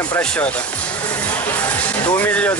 ang presyo ito. 2 million.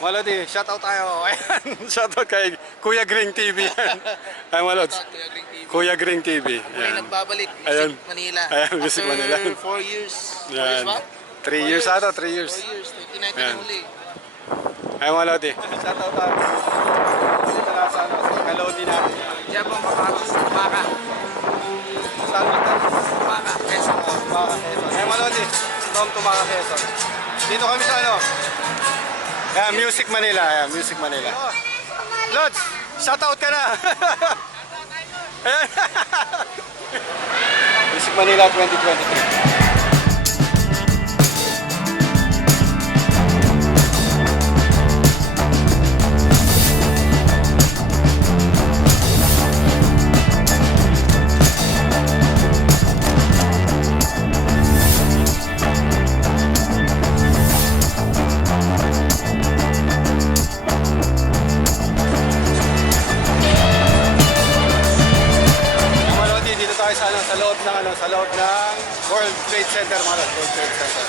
Malodi, shoutout tayo. Ayan, shoutout kay Kuya Green TV. Ay, Malod. Kuya Green TV. Ayan. Nagbabalik, Ayan. Music Manila. Ayan, Music After Manila. 4 years. 4 Ayan. years ba? 3 years ata, 3 years. 4 years, 2019 Ayan. na huli. Ay, Malodi. Shoutout tayo. Dito na sa Kalodi natin. Diyan po makakas, Baka. Saan dito? Baka, Quezon. Baka, Quezon. Ay, Malodi. Tom Tumaka, Quezon. Dito kami sa ano? Ayan, Music Manila. Ayan, Music Manila. Lods, shoutout ka na. Ayan. Music Manila 2023. Sa loob ng World Trade Center, mga World Trade Center.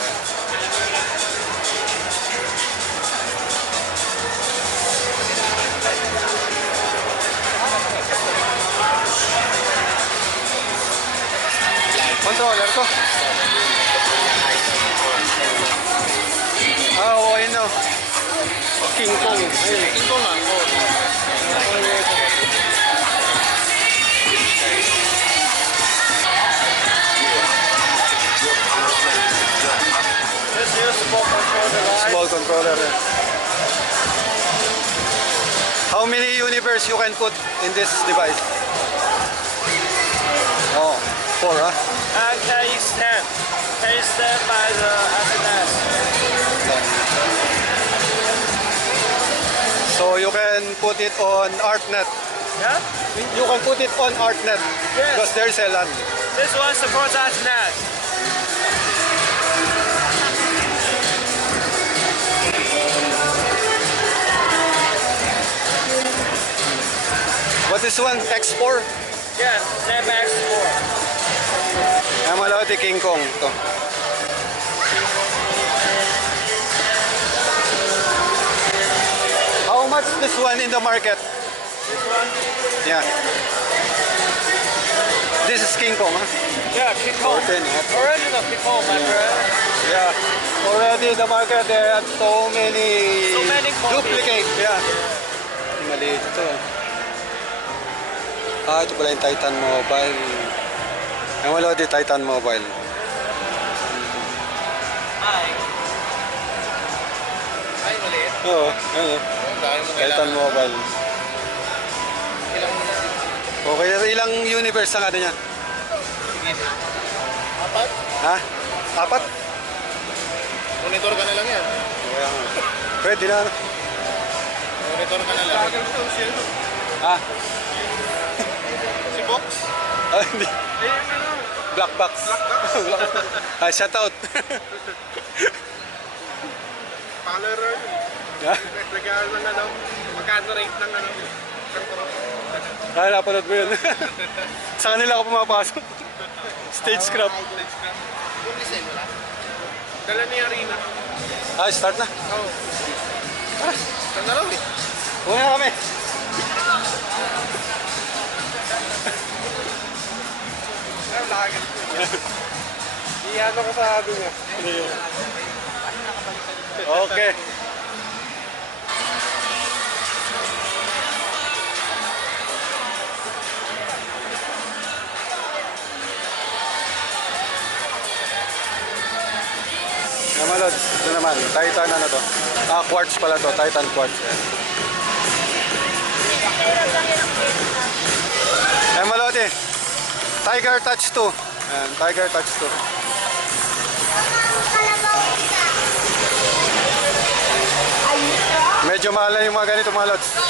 Controller to. Ah, oo, yun no. King Kong. King Kong lang. Small controller. How many universe you can put in this device? Oh, 4, huh? Carry 10. Carry 10 by the SNS. So you can put it on ArtNet. Yeah? You can put it on ArtNet. Yes. Because there's a LAN. This one supports SNS. What is one? X4? Yeah, Snap X4. Ang malawati King Kong to. How much this one in the market? This one? Yeah. This is King Kong, huh? Yeah, King Kong. 14, huh? Original King Kong, my friend. Yeah. Already in the market there are so many copies. duplicate. Yeah. Maliit ito. Ah, ito pala yung Titan Mobile. Ang wala di Titan Mobile. Ay, maliit. Oo, ano? Titan Mobile. Okay, ilang universe ang ano niya? Apat? Ha? 4? Monitor ka na lang yan. Kaya nga. Pwede na. Monitor ka na lang. Ha? Si Box? Ah, hindi. Black box. Ah, shout out. Follower. Ha? Regalo ng ano. Magkano rate ng ano. Ah, napanood mo yun. Sa kanila ako pumapasok. Stage scrap. Kung design wala? Dala ni Arena. Ah, start na. Oo. Saan na raw eh? Uwi na kami. Ay, lagat. Iyano ko sa akin niya. Okay. Namalod, ito naman, Titan ano to? Ah, quartz pala to, Titan quartz. Namalod eh, Tiger Touch 2. Ayan, Tiger Touch 2. Medyo mahal na yung mga ganito mga lods.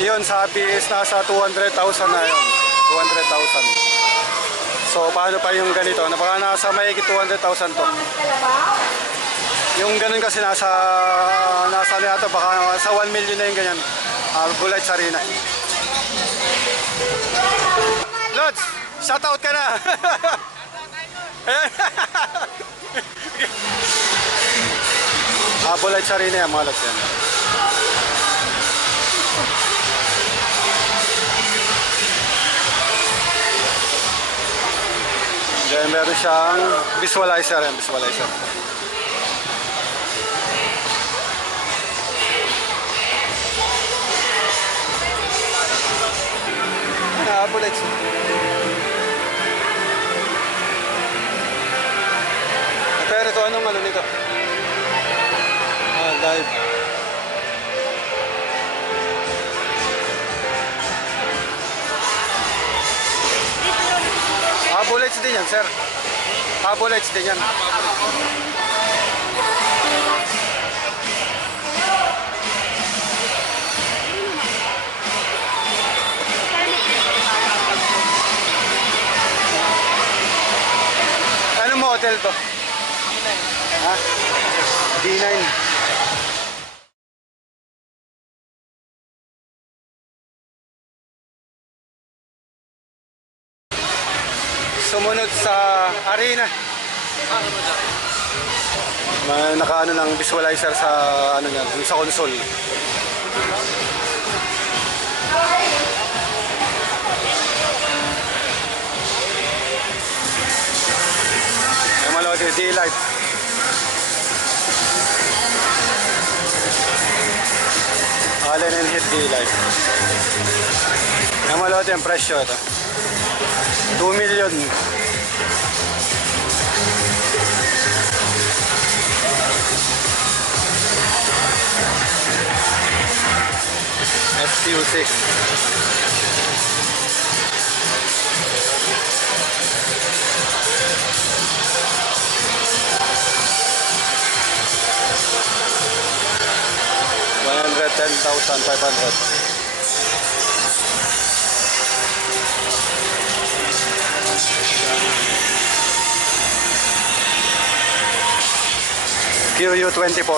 Yun, sabi is nasa 200,000 na yun. 200,000. So, paano pa yung ganito? Baka nasa may 200,000 to. Yung ganun kasi nasa ano yata, baka sa 1 million na yung ganyan. Bullet Sarina. Lods, shout out ka na. Ayan. Bullet Sarina yan mga Lods yan. Then meron siyang visualizer yan, visualizer. Bullets. Pero ito, anong ano nito? Live. Bullets din yan, sir. Bullets din yan. Anong model to? Ha? D9. Sumunod sa arena. May nakaano ng visualizer sa ano niya, sa console. Ay malawag yung D-Light. Allen and Heath D-Light. Ay malawag yung presyo ito. 2 million. STU6. $110,500. QU24.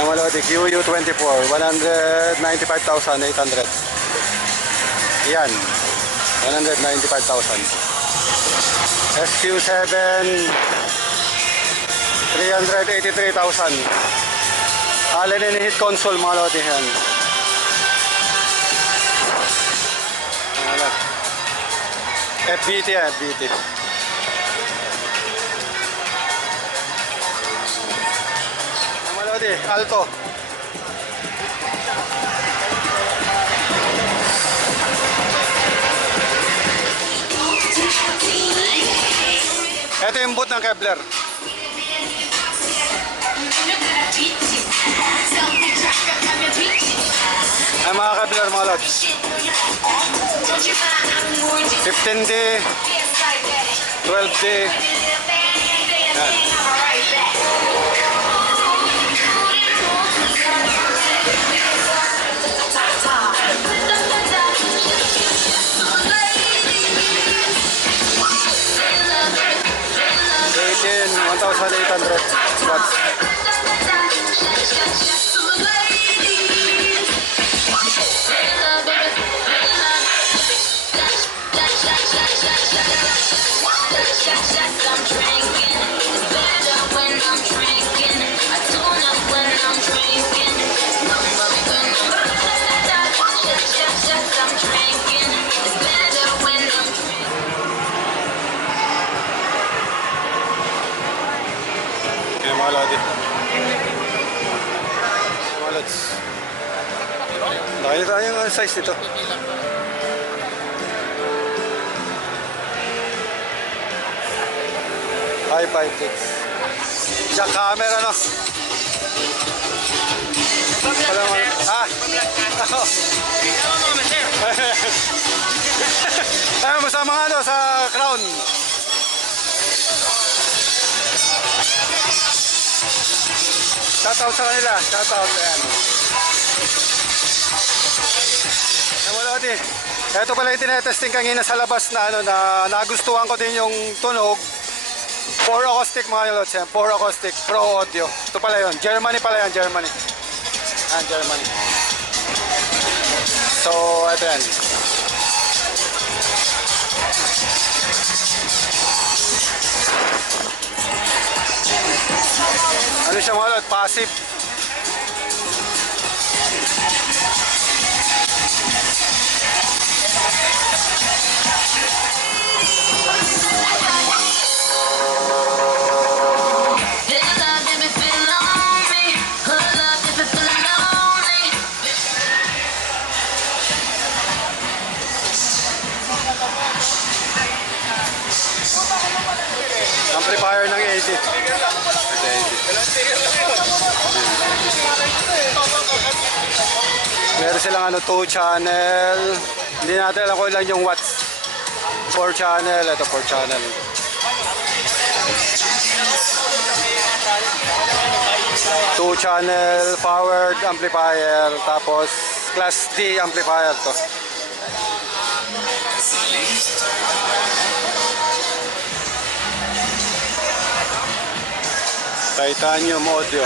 Ang malawati, QU24, 195,800. Yan, 195,000. SQ7, 383,000. Allen and Heath console, mga malawati yan. FBT yan, FBT. Alto. Ito yung boot ng Kevlar. Ay mga Kevlar mga lods. 15D, 12D. Yan. $1,800 watts. Mga lodi. Mga lods. Laki tayo yung size nito. High 5 Jack camera no? Alam mo? Ha? Ayaw mo sa mga ano, sa crown. Shoutout sa kanila. Shoutout. Ayan. Namalawati. Ito pala yung tinetesting kanina sa labas na ano na nagustuhan ko din yung tunog. 4 acoustic mga lods yan. 4 acoustic pro audio. Ito pala yun. Germany pala yan. Germany. Germany. So, ito yan. Ano siya mga lods? Passive. Amplifier ng 80. Meron silang ano, 2 channel. Hindi natin alam kung ilan yung watts. 4 channel. Ito 4 channel. Two channel powered amplifier. Tapos class D amplifier to. Titanium audio.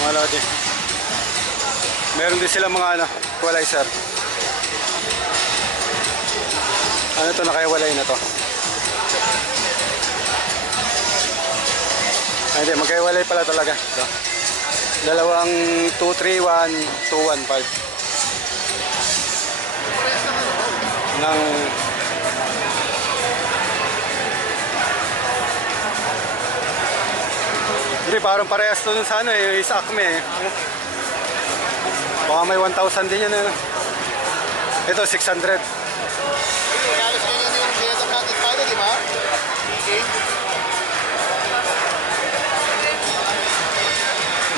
Mga lodi. Meron din sila mga ano, equalizer. Ano to, nakaiwalay na to. Ay, hindi, magkaiwalay pala talaga. Ito. Dalawang 231, 215. Ng hindi, parang parehas to dun sa ano eh, sa Acme eh. Baka may 1,000 din yan eh. Ito, 600. Halos ganyan yung setup natin paano, di ba? Okay.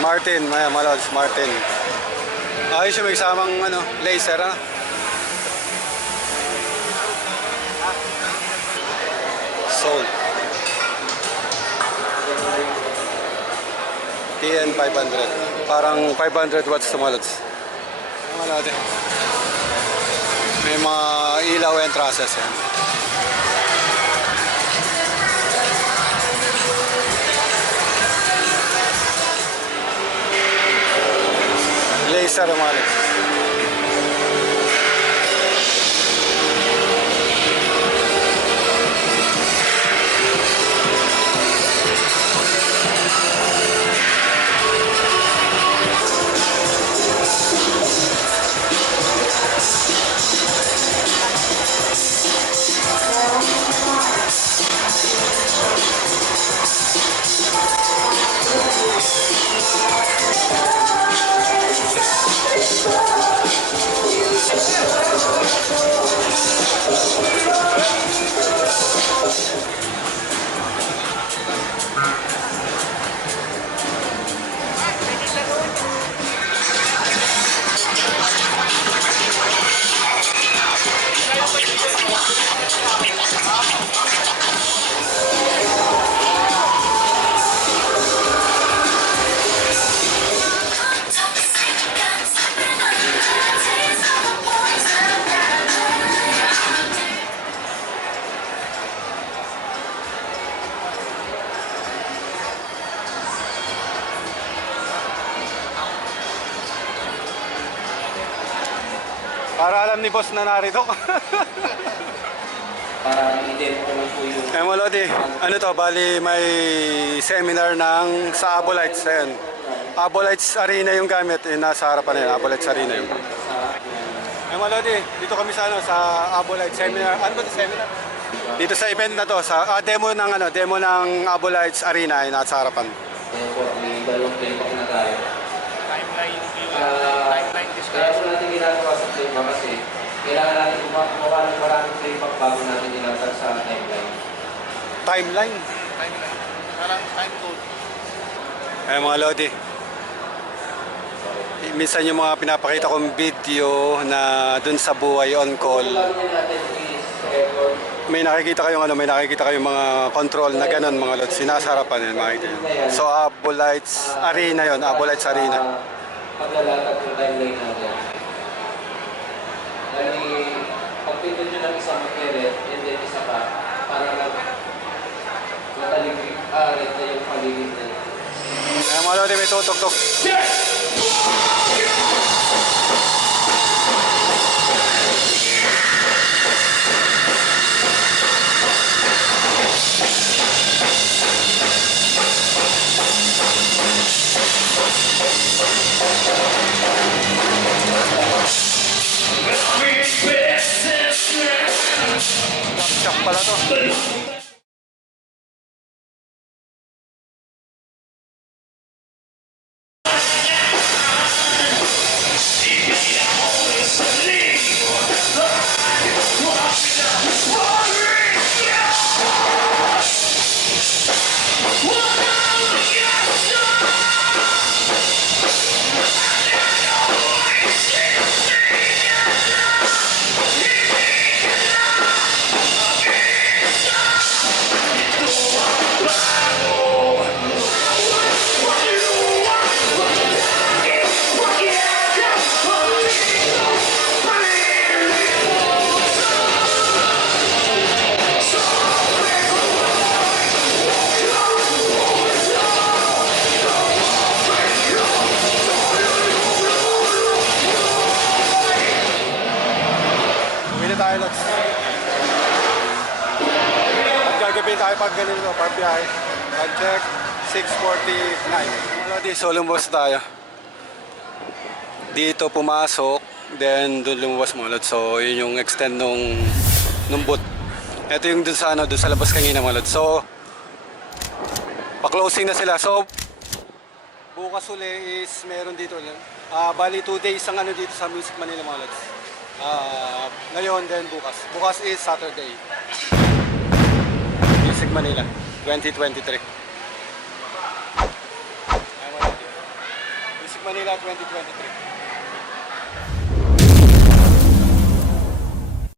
Martin, maya malods, Martin. Ayos yung may kasamang ano, laser ha. Sold. TN 500. Parang 500 watts to malods. Mga natin. May mga ilaw and trusses yan. Laser malods. Para alam ni boss na narito. Para i-demo ko lang po yung Molody, ano to, bali may seminar ng sa Abolites. Ayan. Abolites Arena yung gamit, nasa harapan na yun, Abolites Arena yun. Molody, dito kami sa ano, sa Abolites seminar. Ano ba ito seminar? Dito sa event na to, sa demo ng ano, demo ng Abolites Arena ay nasa harapan. Ayan po, may dalawang playback na tayo. Timeline view, Kaya timeline po discussion. natin ginagawa sa playback kasi kailangan natin gumawa ng maraming playback bago natin ilatag sa timeline. Timeline. Timeline. Parang time code. Ay mga Lodi. Minsan yung mga pinapakita kong video na dun sa buhay on call. Kung natin is record, May nakikita kayong ano, may nakikita kayong mga control na ganun mga Lods. Sinasarapan yun, makikita yun. So Abolites Arena yun, Abolites Arena. paglalatag ng timeline natin. Dahil pagpindot nyo ng isang mag-edit and then isa pa, para mataligid, red na yung paligid na yun. Ayan mga lodi, may tutok-tok. Chak pala to. Bili tayo lots. At gagawin tayo pag ganito, pag biyahe. Pag check, 6:49. Lodi, so lumabas tayo. Dito pumasok, then doon lumabas mo lods. So yun yung extend nung boot. Ito yung dun sa ano, dun sa labas kanina mga lods. So pa-closing na sila. So bukas uli is meron dito. Bali 2 days ang ano dito sa Music Manila mga lods. Ngayon then bukas. Bukas is Saturday. Music Manila 2023. Music Manila 2023.